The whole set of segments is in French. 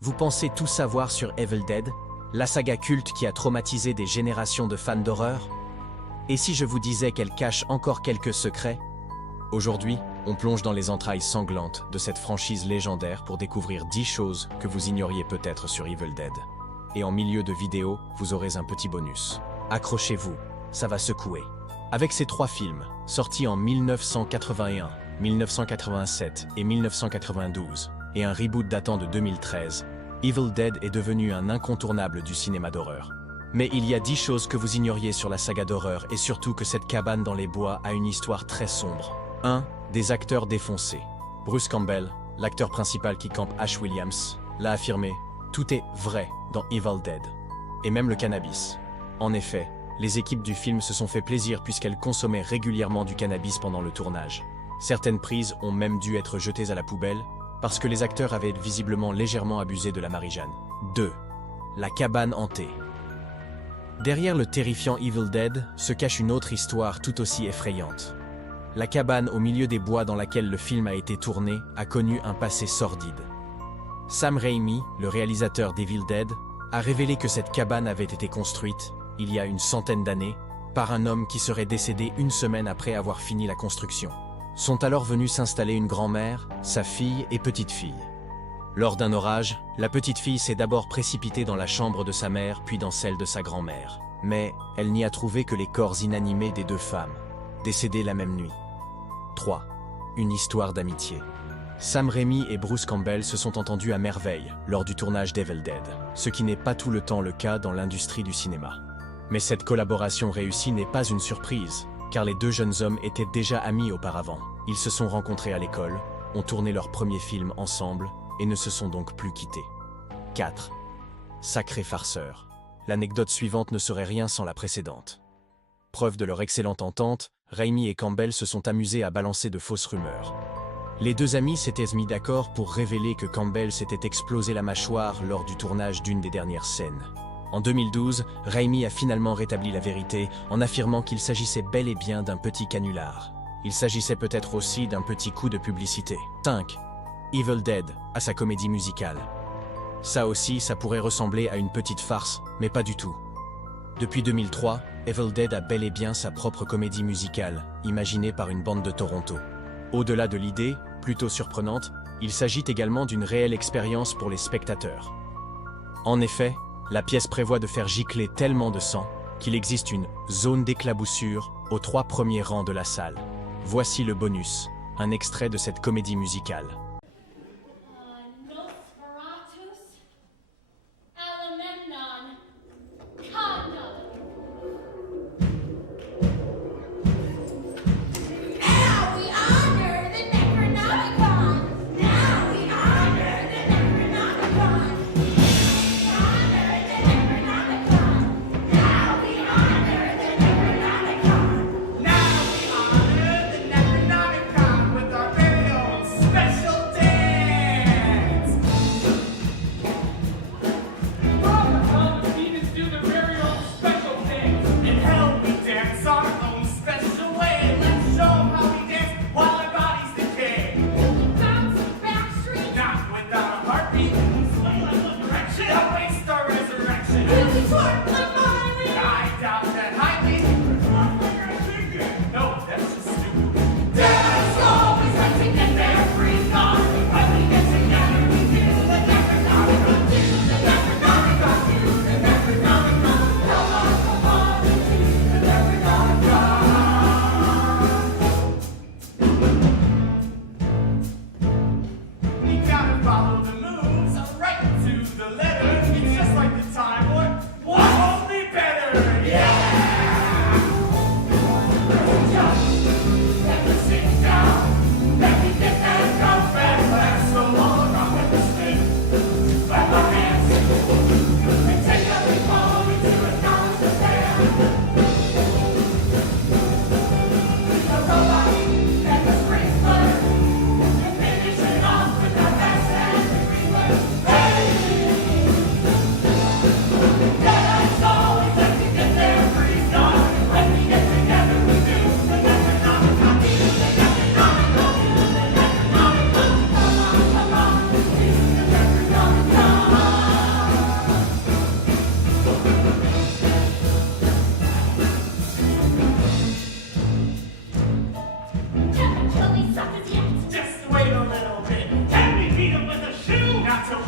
Vous pensez tout savoir sur Evil Dead, la saga culte qui a traumatisé des générations de fans d'horreur? Et si je vous disais qu'elle cache encore quelques secrets? Aujourd'hui, on plonge dans les entrailles sanglantes de cette franchise légendaire pour découvrir 10 choses que vous ignoriez peut-être sur Evil Dead. Et en milieu de vidéo, vous aurez un petit bonus. Accrochez-vous, ça va secouer. Avec ces 3 films, sortis en 1981, 1987 et 1992, et un reboot datant de 2013, Evil Dead est devenu un incontournable du cinéma d'horreur. Mais il y a 10 choses que vous ignoriez sur la saga d'horreur et surtout que cette cabane dans les bois a une histoire très sombre. 1. Des acteurs défoncés. Bruce Campbell, l'acteur principal qui campe Ash Williams, l'a affirmé, tout est vrai dans Evil Dead. Et même le cannabis. En effet, les équipes du film se sont fait plaisir puisqu'elles consommaient régulièrement du cannabis pendant le tournage. Certaines prises ont même dû être jetées à la poubelle parce que les acteurs avaient visiblement légèrement abusé de la Marijane. 2. La cabane hantée. Derrière le terrifiant Evil Dead se cache une autre histoire tout aussi effrayante. La cabane au milieu des bois dans laquelle le film a été tourné a connu un passé sordide. Sam Raimi, le réalisateur d'Evil Dead, a révélé que cette cabane avait été construite, il y a une centaine d'années, par un homme qui serait décédé une semaine après avoir fini la construction. Sont alors venus s'installer une grand-mère, sa fille et petite-fille. Lors d'un orage, la petite-fille s'est d'abord précipitée dans la chambre de sa mère puis dans celle de sa grand-mère. Mais elle n'y a trouvé que les corps inanimés des 2 femmes, décédées la même nuit. 3. Une histoire d'amitié. Sam Raimi et Bruce Campbell se sont entendus à merveille lors du tournage d'Evil Dead, ce qui n'est pas tout le temps le cas dans l'industrie du cinéma. Mais cette collaboration réussie n'est pas une surprise, car les 2 jeunes hommes étaient déjà amis auparavant. Ils se sont rencontrés à l'école, ont tourné leur premier film ensemble et ne se sont donc plus quittés. 4. Sacré farceur. L'anecdote suivante ne serait rien sans la précédente. Preuve de leur excellente entente, Raimi et Campbell se sont amusés à balancer de fausses rumeurs. Les 2 amis s'étaient mis d'accord pour révéler que Campbell s'était explosé la mâchoire lors du tournage d'une des dernières scènes. En 2012, Raimi a finalement rétabli la vérité en affirmant qu'il s'agissait bel et bien d'un petit canular. Il s'agissait peut-être aussi d'un petit coup de publicité. 5. Evil Dead, à sa comédie musicale. Ça aussi, ça pourrait ressembler à une petite farce, mais pas du tout. Depuis 2003, Evil Dead a bel et bien sa propre comédie musicale, imaginée par une bande de Toronto. Au-delà de l'idée, plutôt surprenante, il s'agit également d'une réelle expérience pour les spectateurs. En effet, la pièce prévoit de faire gicler tellement de sang qu'il existe une zone d'éclaboussure aux 3 premiers rangs de la salle. Voici le bonus, un extrait de cette comédie musicale. Nosferatus, Agamemnon, Condor. Now we honor the Necronomicon. Now we honor the Necronomicon. Honor the Necronomicon. Now we honor the Necronomicon. Now we honor the Necronomicon with our very own special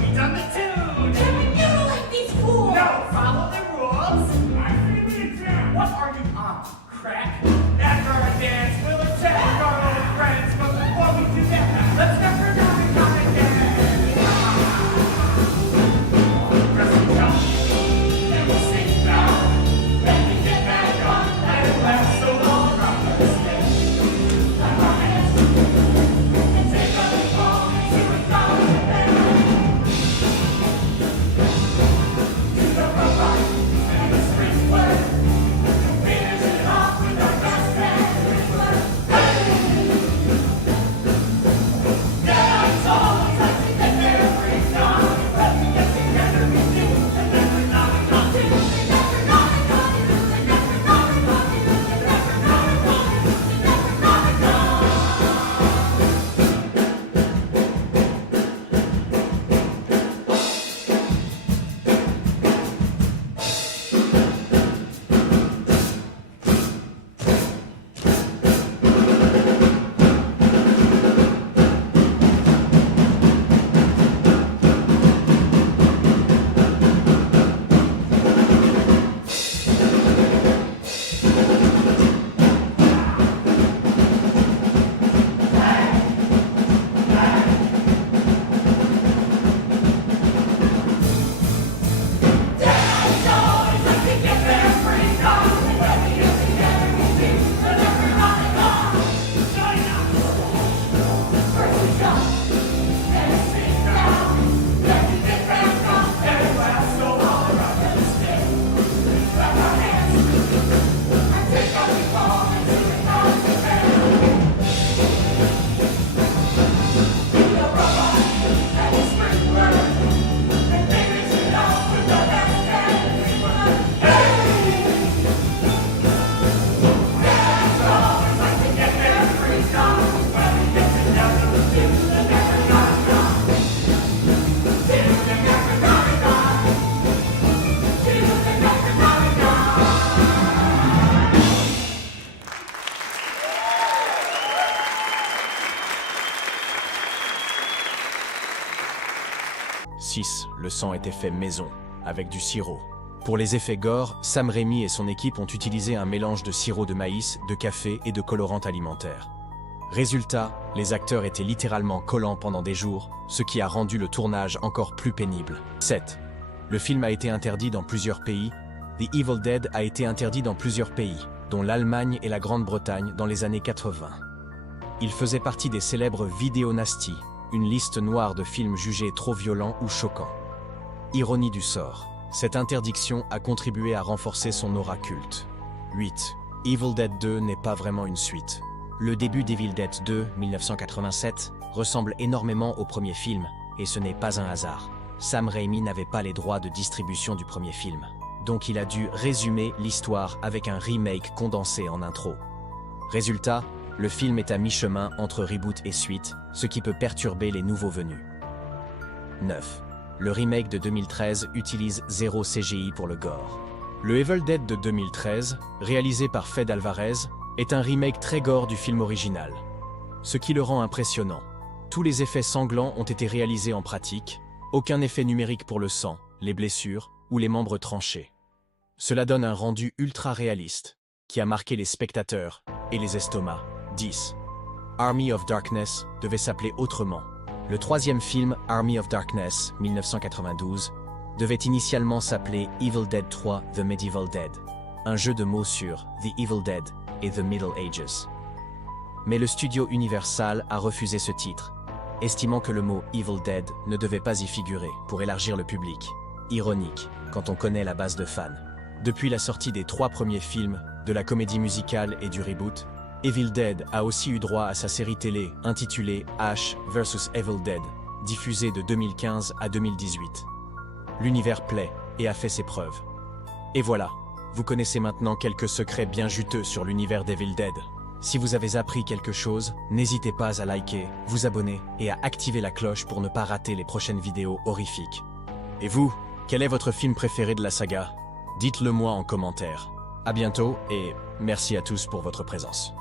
We done the tune. Kevin, you don't like these fools. No, follow the rules. What are you on, crack? After our dance, we'll attack our old friends. But before we do that, let's never know the common again. Press the jump, and we'll sing now. Then we get back on, let it last so long. Rock the stick, clap our hands, and take a fall to a thousand bands. To the robot, and the sprint word. Finish it off with our best friend. That's all it takes to get there every time. When we get together, we do the never not enough. Do the never not enough. Do the never not enough. Do the never not enough. Do the never not enough. That's all it takes to get there every time. When we get together, we do the never not enough. Join us. First we jump, then sit down. Then we get back up and laugh so long. Rock the stick, clap our hands, and take off the ball into the thousand bands. The robot and the sprinkler, and finish it off with our best friend. Hey! That's all it takes to get there every time. When we get together, we do the never not enough. Do the never not enough. Do the never not enough. 6. Le sang était fait maison, avec du sirop. Pour les effets gore, Sam Raimi et son équipe ont utilisé un mélange de sirop de maïs, de café et de colorants alimentaires. Résultat, les acteurs étaient littéralement collants pendant des jours, ce qui a rendu le tournage encore plus pénible. 7. Le film a été interdit dans plusieurs pays. The Evil Dead a été interdit dans plusieurs pays, dont l'Allemagne et la Grande-Bretagne dans les années 80. Il faisait partie des célèbres Video Nasty, une liste noire de films jugés trop violents ou choquants. Ironie du sort, cette interdiction a contribué à renforcer son aura culte. 8. Evil Dead 2 n'est pas vraiment une suite. Le début d'Evil Dead 2, 1987, ressemble énormément au premier film, et ce n'est pas un hasard. Sam Raimi n'avait pas les droits de distribution du premier film, donc il a dû résumer l'histoire avec un remake condensé en intro. Résultat, le film est à mi-chemin entre reboot et suite, ce qui peut perturber les nouveaux venus. 9. Le remake de 2013 utilise 0 CGI pour le gore. Le Evil Dead de 2013, réalisé par Fede Alvarez, est un remake très gore du film original. Ce qui le rend impressionnant. Tous les effets sanglants ont été réalisés en pratique, aucun effet numérique pour le sang, les blessures ou les membres tranchés. Cela donne un rendu ultra réaliste, qui a marqué les spectateurs et les estomacs. 10. Army of Darkness devait s'appeler autrement. Le troisième film, Army of Darkness, 1992, devait initialement s'appeler Evil Dead 3 The Medieval Dead, un jeu de mots sur The Evil Dead et The Middle Ages. Mais le studio Universal a refusé ce titre, estimant que le mot Evil Dead ne devait pas y figurer pour élargir le public. Ironique, quand on connaît la base de fans. Depuis la sortie des 3 premiers films, de la comédie musicale et du reboot, Evil Dead a aussi eu droit à sa série télé intitulée Ash vs Evil Dead, diffusée de 2015 à 2018. L'univers plaît et a fait ses preuves. Et voilà, vous connaissez maintenant quelques secrets bien juteux sur l'univers d'Evil Dead. Si vous avez appris quelque chose, n'hésitez pas à liker, vous abonner et à activer la cloche pour ne pas rater les prochaines vidéos horrifiques. Et vous, quel est votre film préféré de la saga? Dites-le moi en commentaire. À bientôt et merci à tous pour votre présence.